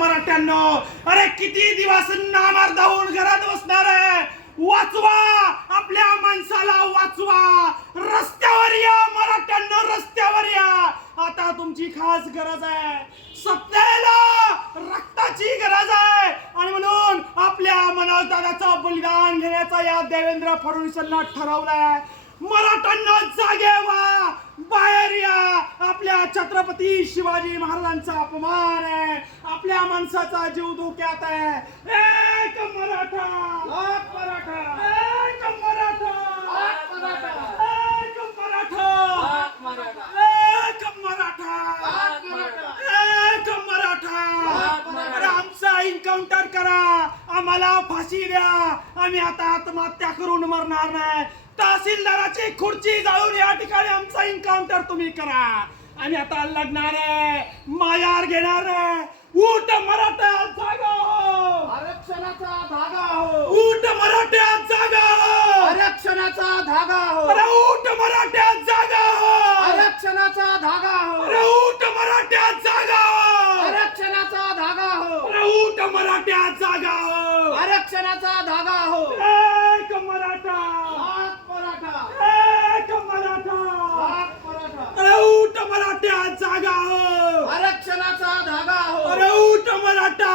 मराठ्यांनो, अरे किती दिवस नामार्थ होऊन घरात बसणार आहे? वाचवा, आपल्या माणसाला वाचवा. रस्त्यावर या मराठ्यांनो, रस्त्यावर या. आता तुमची खास गरज आहे, सत्तेला रक्ताची गरज आहे. आणि म्हणून आपल्या मनोज दादाचं बलिदान घेण्याचा या देवेंद्र फडणवीसांना ठरवलंय. मराठ्यांना जागे व्हा, बाहेर या. आपल्या छत्रपती शिवाजी महाराजांचा अपमान आहे, आपल्या माणसाचा जीव धोक्यात आहे. एक मराठा, एक मराठा, एक मराठा, एक मराठा, एक मराठा, एक मराठा, एक मराठा. अरे आमचा एन्काउंटर करा, आम्हाला फाशी द्या. आम्ही आता आत्महत्या करून मरणार नाही. तहसीलदाराची खुर्ची जाळून या ठिकाणी आमचा एन्काउंटर तुम्ही करा. आणि आता लढणार आहे, माघार घेणार आहे. उठ मराठा, जागा हो. आरक्षणाचा धागा हो. उठ मराठा, जागा हो. आरक्षणाचा धागा हो. अरे उठ मराठा, जागा हो. आरक्षणाचा धागा हो. अरे उठ मराठा, जागा हो. आरक्षणाचा धागा हो. अरे उठ मराठा, जागा हो. आरक्षणाचा धागा हो. एक मराठा,